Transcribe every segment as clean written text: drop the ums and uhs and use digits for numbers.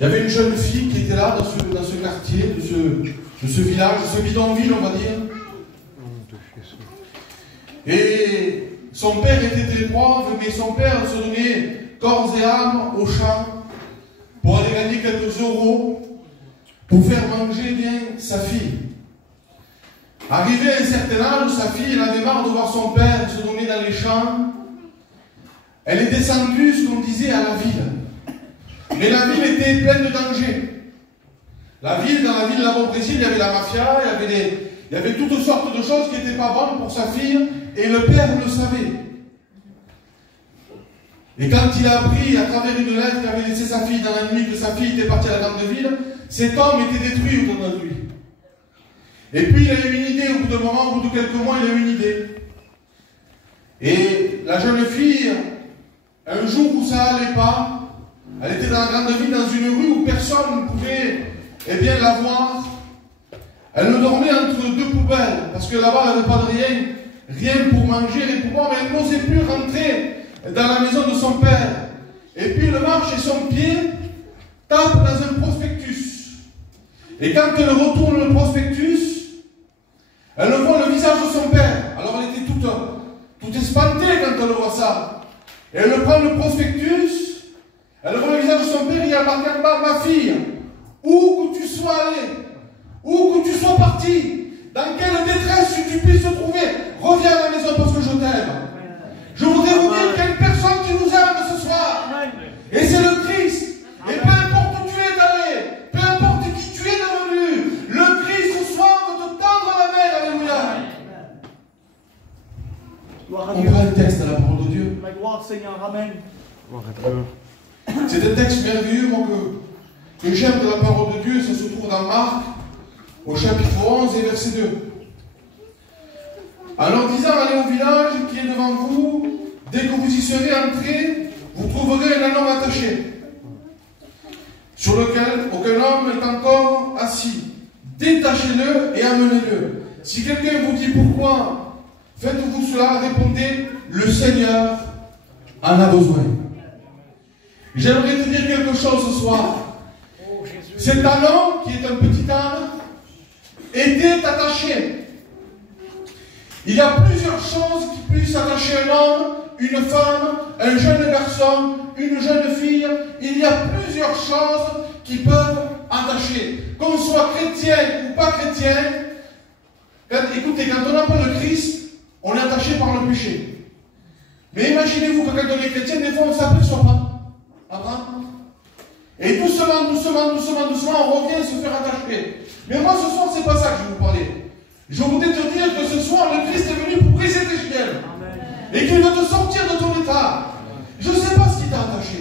Il y avait une jeune fille qui était là dans ce quartier, de ce village, de ce bidonville, on va dire. Et son père était très pauvre, mais son père se donnait corps et âme au champ pour aller gagner quelques euros pour faire manger bien sa fille. Arrivé à un certain âge, sa fille, elle avait marre de voir son père se donner dans les champs. Elle est descendue, ce qu'on disait, à la ville. Mais la ville était pleine de dangers. Dans la ville de la Brésil, il y avait la mafia, il y avait toutes sortes de choses qui n'étaient pas bonnes pour sa fille, et le père le savait. Et quand il a appris, à travers une lettre qu'avait laissé sa fille dans la nuit, que sa fille était partie à la grande ville, cet homme était détruit autour de lui. Et puis il a eu une idée, au bout d'un moment, au bout de quelques mois, il a eu une idée. Et la jeune fille, un jour où ça n'allait pas, elle était dans la grande ville, dans une rue où personne ne pouvait la voir. Elle ne dormait entre deux poubelles, parce que là-bas, elle n'avait pas de rien pour manger, rien pour boire, mais elle n'osait plus rentrer dans la maison de son père. Et puis elle marche et son pied tape dans un prospectus. Et quand elle retourne le prospectus, elle voit le visage de son père. Alors elle était toute espantée quand elle voit ça. Et elle prend le prospectus. Elle voit le visage de son père, il y a marqué en bas, ma fille, où que tu sois allé, où que tu sois parti, dans quelle détresse tu puisses te trouver, reviens à la maison parce que je t'aime. Je voudrais vous dire qu'il y a une personne qui nous aime ce soir, et c'est le Christ. Et peu importe où tu es allé, peu importe qui tu es devenu, le Christ ce soir veut te tendre la main, alléluia. On prend un texte à la parole de Dieu. C'est un texte merveilleux, moi, que j'aime de la parole de Dieu. Ça se trouve dans Marc, au chapitre 11 et verset 2. En leur disant, allez au village qui est devant vous, dès que vous y serez entrés, vous trouverez un homme attaché, sur lequel aucun homme est encore assis. Détachez-le et amenez-le. Si quelqu'un vous dit pourquoi faites-vous cela, répondez, le Seigneur en a besoin. J'aimerais te dire quelque chose ce soir. Cet âne, qui est un petit âne, était attaché. Il y a plusieurs choses qui puissent attacher un homme, une femme, un jeune garçon, une jeune fille. Il y a plusieurs choses qui peuvent attacher. Qu'on soit chrétien ou pas chrétien, écoutez, quand on n'a pas le Christ, on est attaché par le péché. Mais imaginez-vous que quand on est chrétien, des fois on ne s'aperçoit pas. Et doucement, on revient se faire attacher. Mais moi, ce soir, c'est pas ça que je vais vous parler. Je voudrais te dire que ce soir, le Christ est venu pour briser tes chaînes. Et qu'il veut te sortir de ton état. Je ne sais pas ce qui t'a attaché.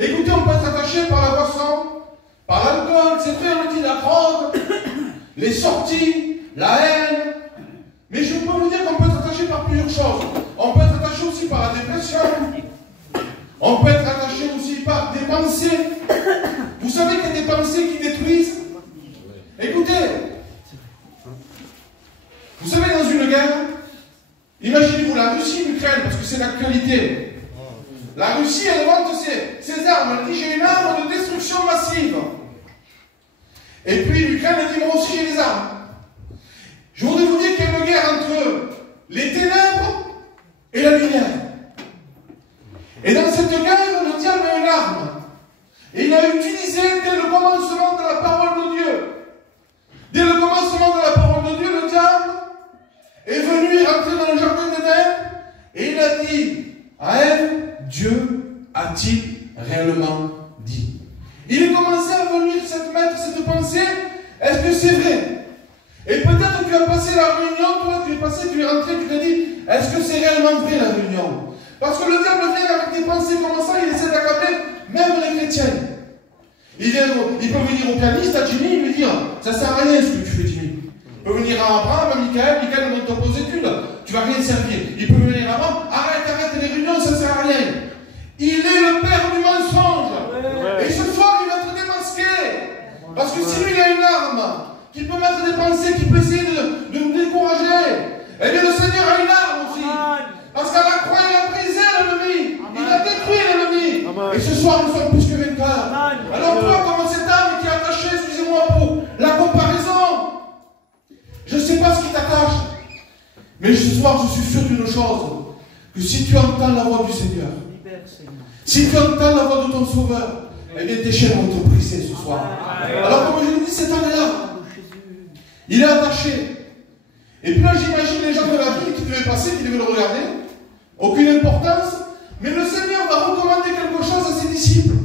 Écoutez, on peut être attaché par la boisson, par l'alcool, c'est vrai, on dit la drogue, les sorties, la haine. Mais je peux vous dire qu'on peut être attaché par plusieurs choses. On peut être attaché aussi par la dépression. On peut être attaché aussi par des pensées. Vous savez qu'il y a des pensées qui détruisent. Écoutez, vous savez, dans une guerre, imaginez-vous la Russie et l'Ukraine, parce que c'est l'actualité. La Russie, elle vante ses armes. Elle dit, j'ai une arme de destruction massive. Et puis l'Ukraine, elle dit, moi aussi j'ai des armes. Je voudrais vous dire qu'il y a une guerre entre les ténèbres et la lumière. Et dans cette guerre, le diable a une arme. Et il a utilisé dès le commencement de la parole de Dieu. Dès le commencement de la parole de Dieu, le diable est venu rentrer dans le jardin d'Éden et il a dit à Ève, Dieu a-t-il réellement dit? Il a commencé à venir mettre cette pensée, est-ce que c'est vrai? Et peut-être tu as passé la réunion, toi tu es rentré, tu t'es dit, est-ce que c'est réellement vrai la réunion? Parce que le diable vient avec des pensées comme ça, il essaie d'accabler même les chrétiens. Il peut venir au pianiste, à Jimmy, et lui dire, ça sert à rien ce que tu fais, Jimmy. Il peut venir à Abraham, à Michael ne monte pas aux études, tu vas rien servir. Il peut venir à Abraham, arrête les réunions, ça sert à rien. Il est le père du mensonge. Et ce soir, il va être démasqué. Parce que si lui, il a une arme, qui peut mettre des pensées, qui peut essayer de nous décourager, eh bien le Seigneur a une arme aussi. Parce qu'à la croix, il a brisé l'ennemi. Il a détruit l'ennemi. Et ce soir, nous sommes plus que vainqueurs. Alors toi, Mais ce soir, je suis sûr d'une chose, que si tu entends la voix du Seigneur, si tu entends la voix de ton Sauveur, eh bien tes chaînes vont te briser ce soir. Alors comme je l'ai dit, cet homme-là, il est attaché. Et puis là, j'imagine les gens de la ville qui devaient passer, qui devaient le regarder. Aucune importance. Mais le Seigneur va recommander quelque chose à ses disciples.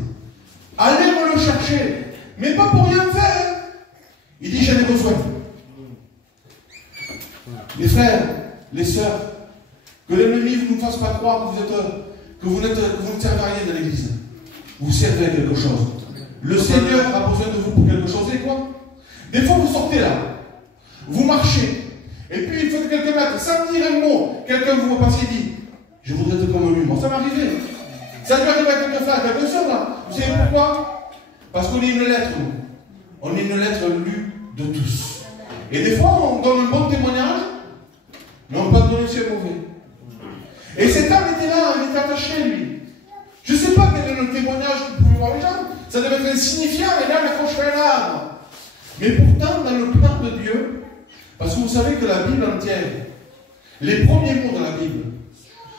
Allez me le chercher. Mais pas pour rien faire. Il dit, j'en ai besoin. Les frères, les sœurs, que l'ennemi ne nous fasse pas croire que vous ne servez à rien dans l'église. Vous servez à quelque chose. Le Seigneur a besoin de vous pour quelque chose. Et quoi? Des fois, vous sortez là. Vous marchez. Et puis, il faut quelques mètres, sans dire un mot, quelqu'un vous repasse et dit, je voudrais être comme lui. Bon, ça m'est arrivé. Ça lui arrive à quelques frères, quelques soeurs là. Vous savez pourquoi? Parce qu'on est une lettre, nous. On est une lettre lue de tous. Et des fois, on donne un bon témoignage, mais on peut donner aussi un mauvais. Et cet homme était là, il était attaché, lui. Je ne sais pas quel est le témoignage que pouvaient voir les gens. Ça devait être insignifiant, mais là, il accrocherait un arbre. Mais pourtant, dans le plan de Dieu, parce que vous savez que la Bible entière, les premiers mots de la Bible,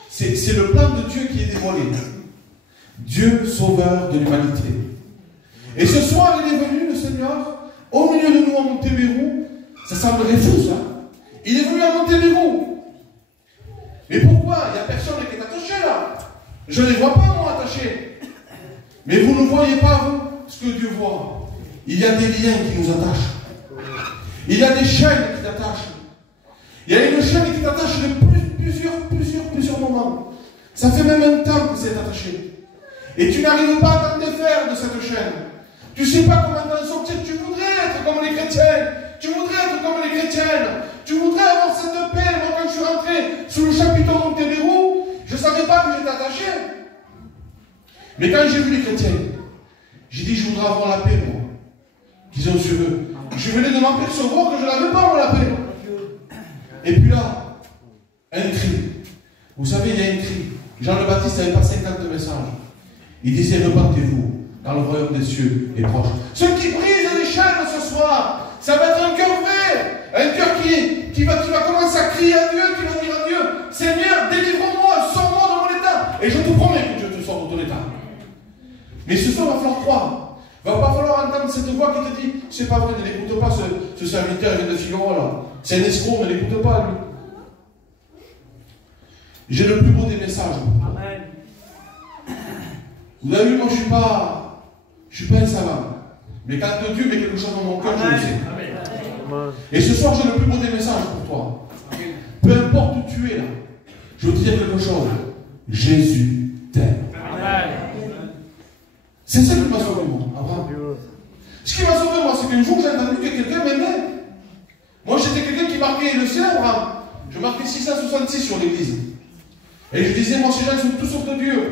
c'est le plan de Dieu qui est dévoilé. Dieu sauveur de l'humanité. Et ce soir, il est venu, le Seigneur, au milieu de nous à Montebellou. Ça semblerait fou, ça. Il est venu à Montebellou. Mais pourquoi? Il n'y a personne qui est attaché là. Je ne les vois pas, moi, attachés. Mais vous ne voyez pas, vous, ce que Dieu voit. Il y a des liens qui nous attachent. Il y a des chaînes qui t'attachent. Il y a une chaîne qui t'attache de plusieurs moments. Ça fait même un temps que c'est attaché. Et tu n'arrives pas à t'en défaire de cette chaîne. Tu ne sais pas comment t'en sortir. Tu voudrais être comme les chrétiens. Tu voudrais être comme les chrétiennes. Tu voudrais avoir cette paix. Moi, quand je suis rentré sous le chapiteau Montebellou, je ne savais pas que j'étais attaché. Mais quand j'ai vu les chrétiens, j'ai dit, je voudrais avoir la paix, moi, qu'ils ont sur eux. Je venais de m'apercevoir que je n'avais pas, moi, la paix. Et puis là, un cri. Vous savez, il y a un cri. Jean le Baptiste n'avait pas 50 messages. Il disait, repentez-vous, car le royaume des cieux est proche. Ce qui brise les chaînes ce soir, ça va être un cœur vrai. Un cœur qui va commencer à crier à Dieu, qui va dire à Dieu, Seigneur, délivre-moi, sors-moi de mon état. Et je te promets que Dieu te sort de ton état. Mais ce soir, il va falloir croire. Il ne va pas falloir entendre cette voix qui te dit, c'est pas vrai, ne l'écoute pas, ce serviteur vient de Figaro là. C'est un escroc, ne l'écoute pas, lui. J'ai le plus beau des messages. Amen. Vous avez vu, moi, je suis pas un savant. Mais quand Dieu met quelque chose dans mon cœur, je le sais. Amen. Et ce soir, j'ai le plus beau des messages pour toi. Peu importe où tu es là, je veux te dire quelque chose. Jésus t'aime. C'est ça qui m'a sauvé, moi. Ce qui m'a sauvé, moi, c'est qu'un jour, j'ai entendu que quelqu'un m'aimait. Moi, j'étais quelqu'un qui marquait le ciel, Abraham. Je marquais 666 sur l'église. Et je disais, moi, ces gens sont tous sauf de Dieu.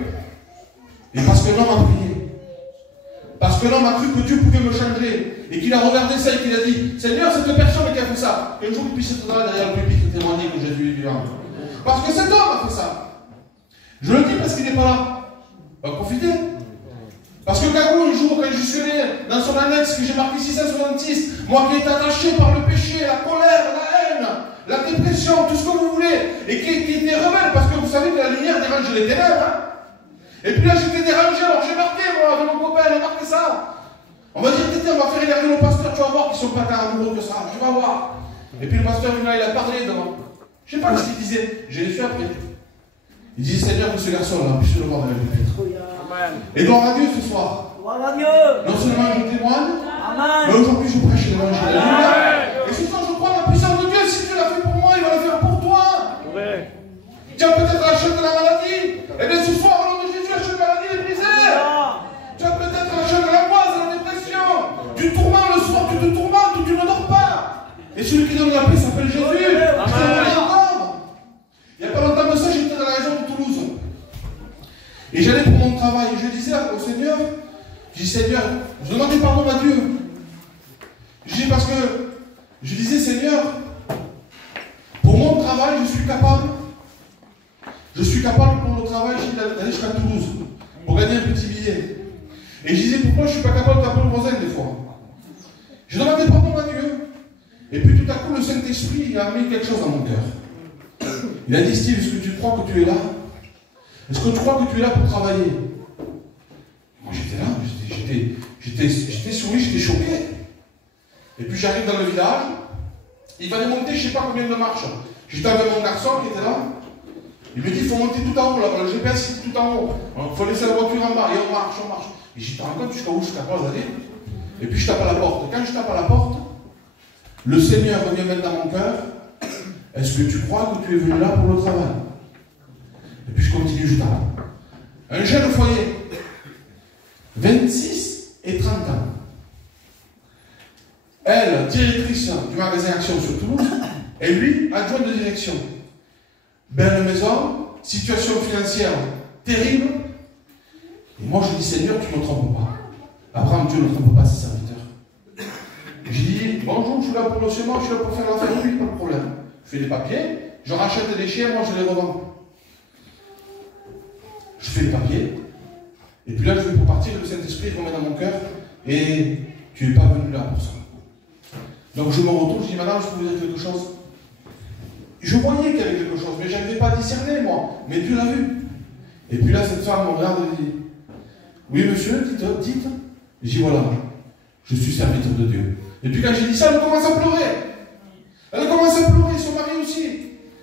Et parce que l'homme a prié. Parce que l'homme a cru que Dieu pouvait me changer. Et qu'il a regardé ça et qu'il a dit, Seigneur, cette personne qui a fait ça, qu'un jour il puisse être là derrière le public et témoigner que Jésus est vivant. Parce que cet homme a fait ça. Je le dis parce qu'il n'est pas là. Va profiter. Parce que Kagou, un jour, quand je suis allé dans son annexe, que j'ai marqué 666, moi qui est attaché par le péché, la colère, la haine, la dépression, tout ce que vous voulez, et qui était rebelle, parce que vous savez que la lumière dérange les ténèbres, hein. Et puis là, j'étais dérangé, alors j'ai marqué, moi, avec mon copain, j'ai marqué ça. On va dire, on va faire énerver nos pasteurs, tu vas voir qu'ils ne sont pas tant amoureux que ça, tu vas voir. Et puis le pasteur, il a parlé devant. Je ne sais pas ce qu'il disait, j'ai su après. Il disait, Seigneur, que ce garçon-là puisse le voir dans la vie. Et gloire à Dieu ce soir. Gloire à Dieu. Non seulement je témoigne, mais aujourd'hui je prêche l'évangile. Et ce soir je crois en la puissance de Dieu. Si Dieu l'a fait pour moi, il va le faire pour toi. Ouais. Tu as peut-être la chaîne de la maladie. Et bien ce soir, au nom de Jésus, la chaîne de la maladie est brisée. Tu as peut-être la chaîne de l'angoisse, de la dépression. Tu tourmentes le soir, tu te tourmentes, tu ne dors pas. Et celui qui donne la paix s'appelle Jésus. Il n'y a pas longtemps de ça, j'étais dans la région de Toulouse. Et j'allais pour mon travail. Et je disais au Seigneur, je dis Seigneur, je demandais pardon à Dieu. Je dis parce que je disais Seigneur, pour mon travail, je suis capable pour le travail d'aller jusqu'à Toulouse, pour gagner un petit billet. Et je disais pourquoi je ne suis pas capable de taper le voisin des fois. Je demandais pardon à Dieu. Et puis tout à coup, le Saint-Esprit a mis quelque chose dans mon cœur. Il a dit, Steve, est-ce que tu crois que tu es là? Est-ce que tu crois que tu es là pour travailler? Moi j'étais là, j'étais souris, j'étais choqué. Et puis j'arrive dans le village, il fallait monter je ne sais pas combien de marches. J'étais avec mon garçon qui était là. Il me dit, il faut monter tout en haut, là, le GPS c'est tout en haut. Il faut laisser la voiture en bas, et on marche, on marche. Et je te rends compte jusqu'à où je suis capable d'aller. Et puis je tape à la porte. Quand je tape à la porte, le Seigneur revient mettre dans mon cœur, est-ce que tu crois que tu es venu là pour le travail? Et puis je continue, je tape. Un jeune foyer, 26 et 30 ans. Elle, directrice du magasin Action sur Toulouse, et lui, adjoint de direction. Belle maison, situation financière terrible. Et moi je dis, Seigneur, tu ne me trompes pas. Abraham, Dieu ne trompe pas ses serviteurs. J'ai dit, bonjour, je suis là pour le chemin, je suis là pour faire l'affaire, oui, pas de problème. Je fais des papiers, je rachète des chiens, moi je les revends. Je fais les papiers, et puis là je vais pour partir, le Saint-Esprit remet dans mon cœur, et tu n'es pas venu là pour ça. Donc je me retourne, je dis, madame, je peux vous dire quelque chose? Je voyais qu'il y avait quelque chose, mais je n'avais pas discerné, moi. Mais Dieu l'a vu. Et puis là, cette femme me regarde et dit, oui, monsieur, dites. Je dis, voilà, je suis serviteur de Dieu. Et puis quand j'ai dit ça, elle commence à pleurer. Elle commence à pleurer, son mari aussi.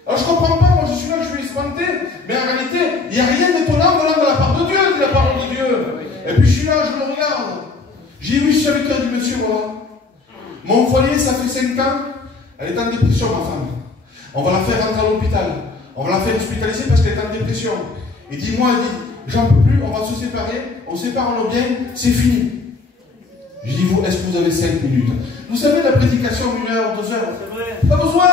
Alors je ne comprends pas, moi je suis là, je suis espanté, mais en réalité, il n'y a rien d'étonnant de la part de Dieu, de la parole de Dieu. Et puis je suis là, je le regarde. J'ai dit, oui, je suis serviteur du monsieur, voilà. Mon foyer, ça fait 5 ans, elle est en dépression, ma femme. On va la faire rentrer à l'hôpital. On va la faire hospitaliser parce qu'elle est en dépression. Et dis-moi, elle dit, j'en peux plus, on va se séparer, on sépare nos biens, c'est fini. Je dis, vous, est-ce que vous avez 5 minutes? Vous savez, la prédication, 1 heure, 2 heures, pas besoin.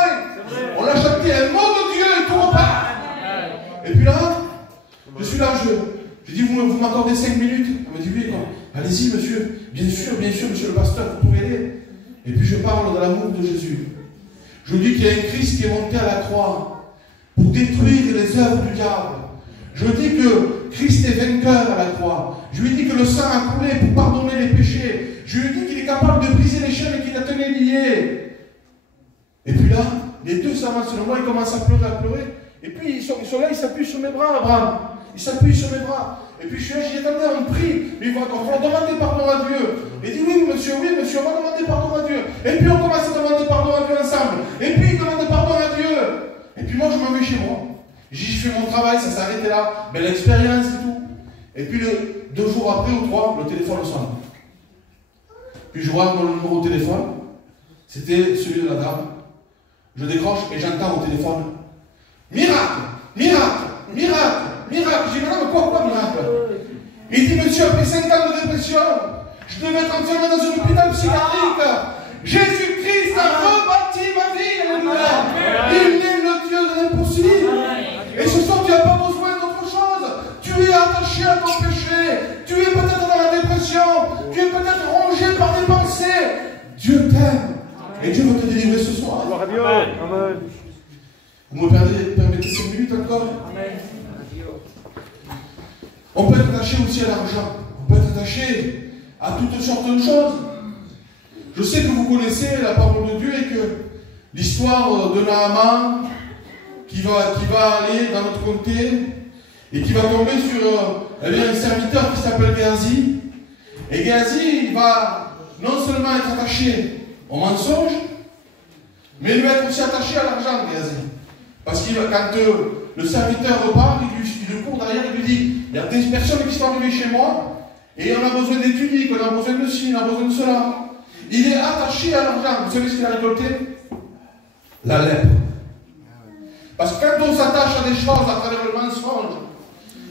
On l'a chanté, un mot de Dieu et tout repart. Et puis là, je suis là, je dis, vous m'accordez 5 minutes? Elle me dit, oui, allez-y, monsieur. Bien sûr, monsieur le pasteur, vous pouvez aller. Et puis je parle de l'amour de Jésus. Je dis qu'il y a un Christ qui est monté à la croix pour détruire les œuvres du diable. Je dis que Christ est vainqueur à la croix. Je lui dis que le sang a coulé pour pardonner les péchés. Je lui dis qu'il est capable de briser les chaînes et qu'il a tenu liées. Et puis là, les deux s'avancent sur moi, ils commencent à pleurer. Et puis ils sont là, ils s'appuient sur mes bras, Abraham. Ils s'appuient sur mes bras. Et puis je suis là, j'ai dit, attendez, on prie. Mais il va encore falloir demander pardon à Dieu. Il dit, oui, monsieur, on va demander pardon à Dieu. Et puis on commence à demander pardon à Dieu ensemble. Et puis il demande pardon à Dieu. Et puis moi, je m'en vais chez moi. J'ai fait mon travail, ça s'est arrêté là. Belle expérience et tout. Et puis 2 jours après ou 3, le téléphone sonne. Puis je vois mon numéro de téléphone. C'était celui de la dame. Je décroche et j'entends au téléphone, miracle, miracle, miracle, miracle. Je dis, madame, quoi miracle? Il dit, monsieur, après 5 ans de dépression, je devais être enfermé dans un hôpital psychiatrique. Jésus-Christ a rebâti ma vie. Alléluia. Il est le Dieu de l'impossible. Et ce soir, tu n'as pas besoin d'autre chose. Tu es attaché à ton péché. Tu es peut-être dans la dépression. Tu es peut-être rongé par des pensées. Dieu t'aime. Et Dieu va te délivrer ce soir. Amen. Vous me permettez 5 minutes encore? Amen. On peut être attaché aussi à l'argent. On peut être attaché à toutes sortes de choses. Je sais que vous connaissez la parole de Dieu et que l'histoire de Naaman qui va aller dans notre comté et qui va tomber sur un serviteur qui s'appelle Géasi. Et Géasi, il va non seulement être attaché au mensonge, mais il va être aussi attaché à l'argent, Géasi. Parce que quand le serviteur repart, il le court derrière et lui dit, il y a des personnes qui sont arrivées chez moi, et on a besoin d'étudier, on a besoin de ci, on a besoin de cela. Il est attaché à l'argent. Vous savez ce qu'il a récolté? La lèpre. Parce que quand on s'attache à des choses à travers le mensonge,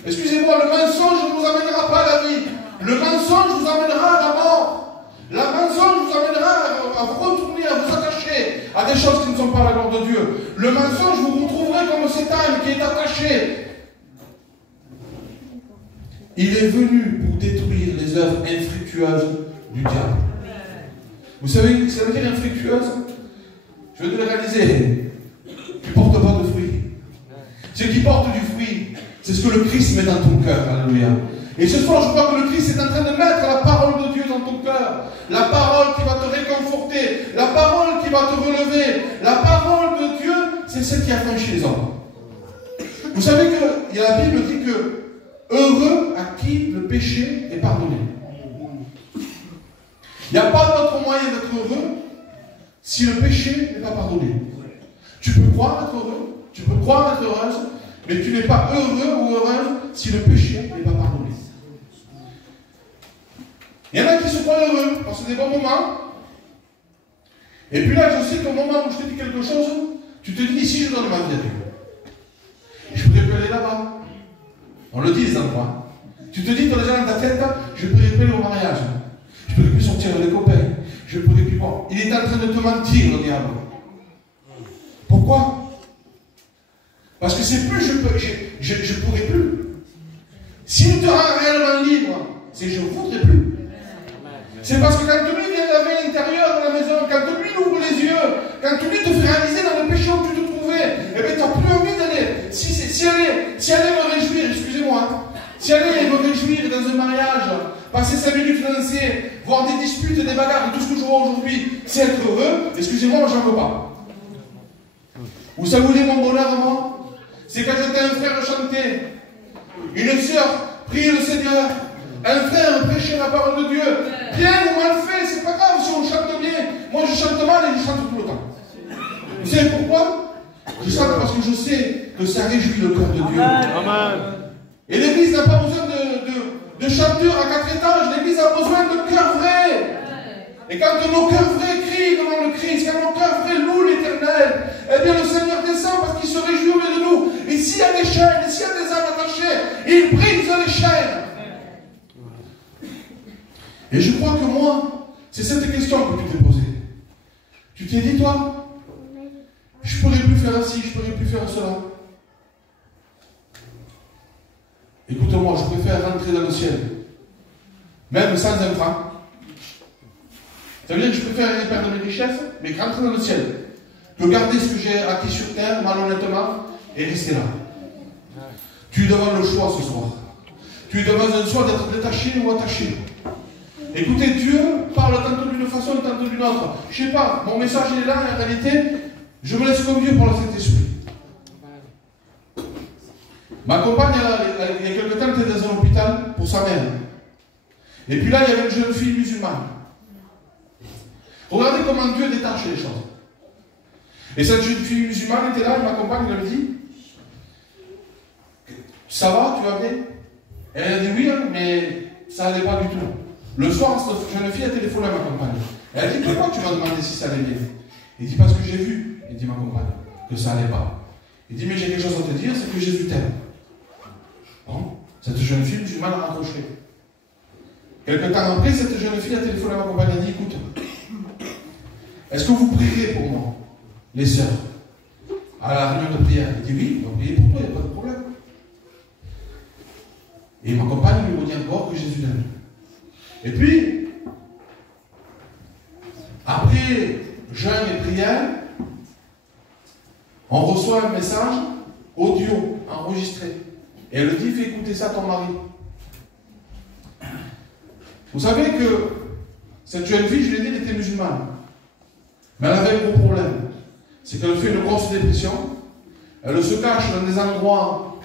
excusez-moi, le mensonge ne vous amènera pas à la vie. Le mensonge vous amènera à la mort. Le mensonge vous amènera à vous retourner, à vous attacher à des choses qui ne sont pas la gloire de Dieu. Le mensonge, vous vous retrouverez comme cet âne qui est attaché. Il est venu pour détruire les œuvres infructueuses du diable. Vous savez ce que ça veut dire infructueuse? Je vais te le réaliser. Tu ne portes pas de fruits. Ce qui porte du fruit, c'est ce que le Christ met dans ton cœur. Alléluia. Et ce soir, je crois que le Christ est en train de mettre la parole de Dieu dans ton cœur. La parole qui va te réconforter. La parole qui va te relever. La parole de Dieu, c'est celle qui affranchit les hommes. Vous savez que la Bible dit que heureux à qui le péché est pardonné. Il n'y a pas d'autre moyen d'être heureux si le péché n'est pas pardonné. Tu peux croire être heureux, tu peux croire être heureuse, mais tu n'es pas heureux ou heureuse si le péché n'est pas pardonné. Il y en a qui se croient heureux, parce que c'est des bons moments. Et puis là, je sais qu'au moment où je te dis quelque chose, tu te dis, ici je donne ma vie à Dieu. Je pourrais plus aller là-bas. On le dit les endroits. Tu te dis, tu as déjà dans ta tête, je ne pourrais plus aller au mariage. Je ne pourrais plus sortir avec les copains. Je ne pourrais plus voir. Il est en train de te mentir, le diable. Pourquoi? Parce que c'est plus je ne pourrais plus. S'il te rend réellement libre, c'est je ne voudrais plus. C'est parce que quand lui vient laver l'intérieur de la maison, quand lui ouvre les yeux, quand lui te fait réaliser dans le péché où tu te trouvais, eh bien tu n'as plus envie d'aller. Si elle est me réjouir, excusez-moi, si elle est me réjouir dans un mariage, passer 5 minutes danser, voir des disputes, des bagarres, tout ce que je vois aujourd'hui, c'est être heureux, excusez-moi, moi j'en veux pas. Vous savez où est mon bonheur, moi? C'est quand j'étais un frère chanter, une sœur prier le Seigneur, un frère prêcher la parole de Dieu. Bien ou mal fait, c'est pas grave si on chante bien. Moi je chante mal et je chante tout le temps. Vous savez pourquoi? Je chante parce que je sais que ça réjouit le cœur de Dieu. Amen. Et l'Église n'a pas besoin de chanteurs à 4 étages. L'Église a besoin de cœurs vrais. Et quand nos cœurs vrais crient devant le Christ, quand nos cœurs vrais louent l'Éternel, eh bien le Seigneur descend parce qu'il se réjouit au milieu de nous. Et s'il y a des chaînes, et s'il y a des âmes attachées, il brise les chaînes. Et je crois que moi, c'est cette question que tu t'es posée. Tu t'es dit, toi, je ne pourrais plus faire ci, je ne pourrais plus faire cela. Écoute-moi, je préfère rentrer dans le ciel, même sans un franc. Ça veut dire que je préfère perdre mes richesses, mais rentrer dans le ciel, que garder ce que j'ai acquis sur terre, malhonnêtement, et rester là. Tu es devant le choix ce soir. Tu es devant un choix d'être détaché ou attaché. Écoutez, Dieu parle tantôt d'une façon, tantôt d'une autre. Je ne sais pas, mon message est là, en réalité, je me laisse conduire par le Saint-Esprit. Ma compagne, il y a quelque temps, était dans un hôpital pour sa mère. Et puis là, il y avait une jeune fille musulmane. Regardez comment Dieu détache les choses. Et cette jeune fille musulmane était là, et ma compagne lui avait dit, ça va, tu vas bien? Elle a dit oui, mais ça n'allait pas du tout. Le soir, cette jeune fille a téléphoné à ma compagne. Elle a dit, pourquoi tu m'as demandé si ça allait bien? Il dit, parce que j'ai vu, il dit ma compagne, que ça n'allait pas. Il dit, mais j'ai quelque chose à te dire, c'est que Jésus t'aime. Bon, cette jeune fille musulmane a raccroché. Quelque temps après, cette jeune fille a téléphoné à ma compagne et a dit, écoute, est-ce que vous prierez pour moi, les sœurs, à la réunion de prière? Il dit, oui, on va prier pour toi, il n'y a pas de problème. Et ma compagne lui dit encore que Jésus l'aime. Et puis, après jeûne et prière, on reçoit un message audio enregistré. Et elle dit, fais écouter ça à ton mari. Vous savez que cette jeune fille, je l'ai dit, elle était musulmane. Mais elle avait un gros problème. C'est qu'elle fait une grosse dépression. Elle se cache dans des endroits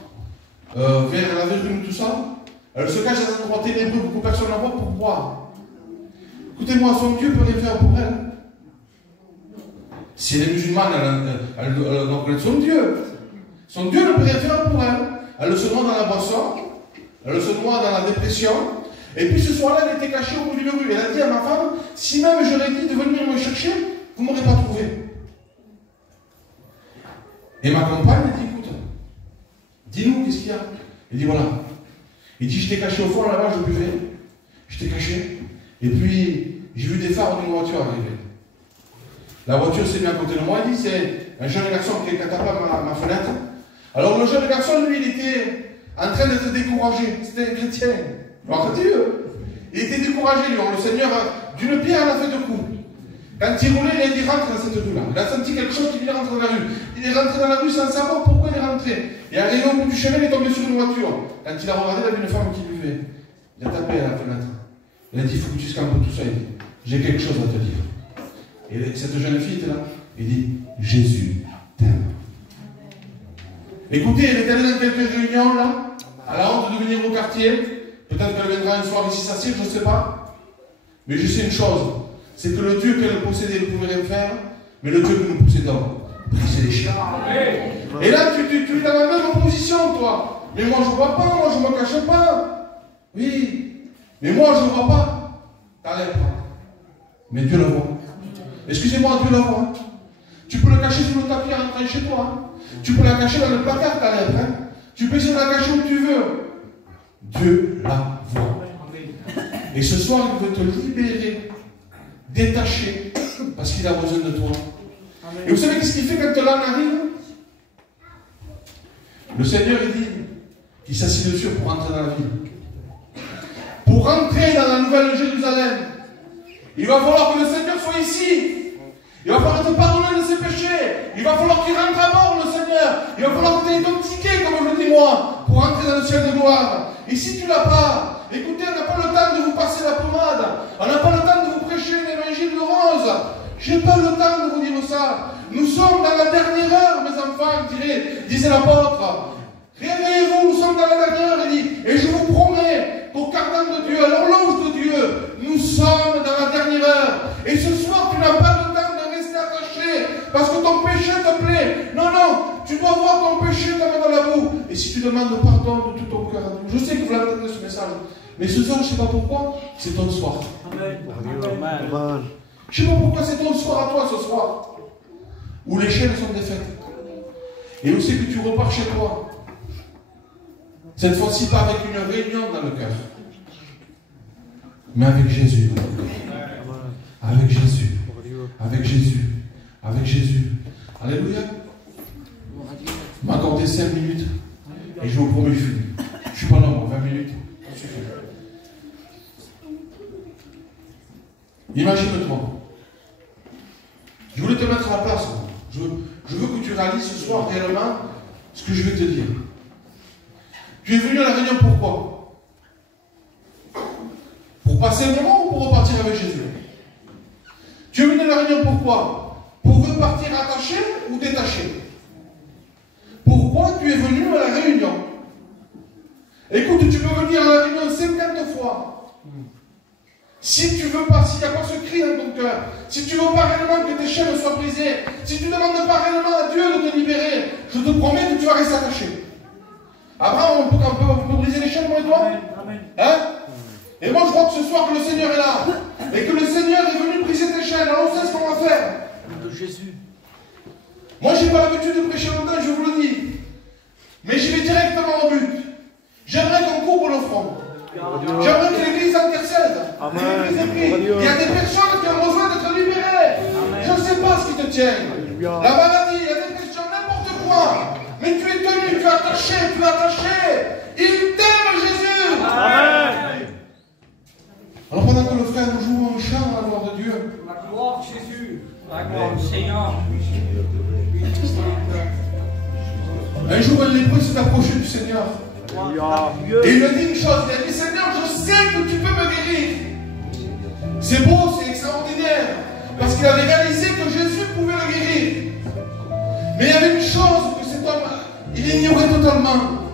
vers la verrine, tout ça. Elle se cache dans des endroits ténébreux où personne ne la voit pour boire. Écoutez-moi, son Dieu peut rien faire pour elle. Si elle est musulmane, elle doit connaître son Dieu. Son Dieu ne peut rien faire pour elle. Elle se noie dans la boisson. Elle se noie dans la dépression. Et puis ce soir-là, elle était cachée au bout d'une rue. Elle a dit à ma femme, si même j'aurais dit de venir me chercher, vous ne m'aurez pas trouvé. Et ma compagne dit, écoute, dis-nous qu'est-ce qu'il y a. Il dit, voilà. Il dit, j'étais caché au fond là-bas, je buvais. J'étais caché. Et puis, j'ai vu des phares d'une voiture arriver. La voiture s'est mise à côté de moi. Il dit, c'est un jeune garçon qui est tapé à ma fenêtre. Alors le jeune garçon, lui, il était en train d'être découragé. C'était un chrétien. Il était découragé, lui. Le Seigneur, d'une pierre, l'a fait deux coups. Quand il roulait, il a dit, rentre dans cette rue-là. Il a senti quelque chose qui lui est rentré dans la rue. Il est rentré dans la rue sans savoir pourquoi il est rentré. Et arrivé au bout du chemin, il est tombé sur une voiture. Quand il a regardé, il a vu une femme qui buvait. Il a tapé à la fenêtre. Il a dit, il faut que tu escampes tout ça. Il dit, j'ai quelque chose à te dire. Et cette jeune fille était là. Il dit, Jésus t'aime. Écoutez, elle est allée dans quelques réunions là, à la honte de venir au quartier. Peut-être qu'elle viendra un soir ici s'assied, je ne sais pas. Mais je sais une chose, c'est que le Dieu qu'elle possédait ne pouvait rien faire, mais le Dieu que nous possédons, briser les chaînes. Et là, tu es dans la même opposition, toi. Mais moi, je ne vois pas, moi, je ne me cache pas. Oui, mais moi, je ne vois pas. Ta lèvre. Mais Dieu le voit. Excusez-moi, Dieu le voit. Tu peux le cacher sous le tapis en rentrant chez toi. Tu peux la cacher dans le placard, ta lèvre. Tu peux essayer de la cacher où tu veux. Dieu la voit. Et ce soir, il veut te libérer, détacher, parce qu'il a besoin de toi. Et vous savez qu'est-ce qu'il fait quand l'âne arrive? Le Seigneur, il dit qu'il s'assied dessus pour rentrer dans la ville. Pour rentrer dans la nouvelle Jérusalem, il va falloir que le Seigneur soit ici. Il va falloir te pardonner de ses péchés. Il va falloir qu'il rentre à bord, le Seigneur. Il va falloir que tu aies ton ticket, comme je le dis moi, pour entrer dans le ciel de gloire. Et si tu ne l'as pas, écoutez, on n'a pas le temps de vous passer la pommade. On n'a pas le temps de vous prêcher l'évangile de rose. Je n'ai pas le temps de vous dire ça. Nous sommes dans la dernière heure, mes enfants, disait l'apôtre. Réveillez-vous, nous sommes dans la dernière heure, il dit. Et je vous promets qu'au cardan de Dieu, à l'horloge de Dieu, nous sommes dans la dernière heure. Et ce soir, tu n'as pas le temps de rester attaché parce que ton péché te plaît. Non, non, tu dois voir ton péché comme dans la boue. Et si tu demandes pardon de tout ton cœur à Dieu, je sais que vous l'avez entendu ce message, mais ce soir, je ne sais pas pourquoi, c'est ton soir. Amen. Amen. Je ne sais pas pourquoi c'est ton soir à toi ce soir, où les chaînes sont défaites. Et aussi que tu repars chez toi. Cette fois-ci, pas avec une réunion dans le cœur, mais avec Jésus. Avec Jésus. Avec Jésus. Avec Jésus. Alléluia. M'accorder 5 minutes et je vous promets, je finis. Je ne suis pas long, 20 minutes. Imagine-toi. Je voulais te mettre à la place. Je veux que tu réalises ce soir réellement ce que je vais te dire. Tu es venu à la réunion pourquoi? Pour passer un moment ou pour repartir avec Jésus? Tu es venu à la réunion pourquoi? Pour repartir attaché ou détaché? Pourquoi tu es venu à la réunion? Écoute, tu peux venir à la réunion 50 fois. Si tu veux pas, s'il n'y a pas ce cri dans ton cœur, si tu ne veux pas réellement que tes chaînes soient brisées, si tu ne demandes pas réellement à Dieu de te libérer, je te promets que tu vas rester attaché. Abraham, on peut briser les chaînes, moi et toi? Hein? Et moi, je crois que ce soir que le Seigneur est là. Et que le Seigneur est venu briser tes chaînes. Alors, on sait ce qu'on va faire. De Jésus. Moi, je n'ai pas l'habitude de prêcher longtemps, je vous le dis. Mais je vais directement au but. J'aimerais qu'on coupe l'offrande. J'aimerais que l'Église intercède. Que l'Église prie. Il y a des personnes qui ont besoin d'être libérées. Je ne sais pas ce qui te tient. La maladie, la dépression, n'importe quoi. Mais tu es tenu, tu es attaché, tu es attaché. Il t'aime, Jésus. Amen. Alors pendant que le frère joue un chant à la gloire de Dieu. La gloire de Jésus. La gloire du Seigneur. Un jour, un lépreux s'est approché du Seigneur. Et il me dit une chose. Il a dit, Seigneur, je sais que tu peux me guérir. C'est beau, c'est extraordinaire. Parce qu'il avait réalisé que Jésus pouvait le guérir. Mais il y avait une chose que cet homme, il ignorait totalement.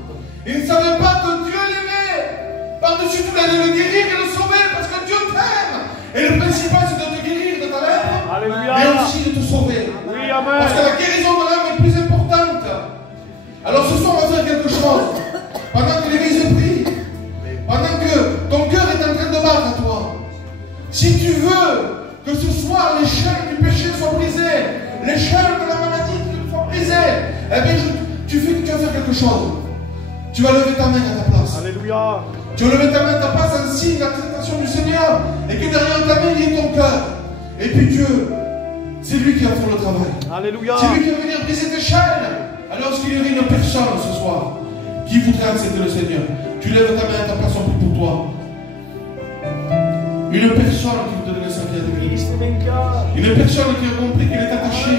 Il ne savait pas que Dieu l'aimait. Par-dessus tout, il allait le guérir et le sauver parce que Dieu t'aime. Et le principal, c'est de te guérir de ta lèvre, mais aussi de te sauver. Oui, parce que la guérison de l'âme est plus importante. Alors ce soir, on va faire quelque chose. Pendant que l'Église prie, pendant que ton cœur est en train de battre à toi, si tu veux que ce soir les chaînes du péché soient brisées, les chaînes de la maladie soient brisées, eh bien tu vas faire quelque chose. Tu vas lever ta main à ta place. Alléluia. Tu vas lever ta main à ta place en signe d'acceptation du Seigneur, et que derrière ta main il y ait ton cœur. Et puis Dieu, c'est lui qui va faire le travail. Alléluia. C'est lui qui va venir briser tes chaînes. Alors est-ce qu'il y aurait une personne ce soir qui voudrait accepter le Seigneur? Tu lèves ta main à ta place, on prie pour toi. Une personne qui voudrait donner sa vie à Dieu. Une personne qui a compris qu'il est attaché.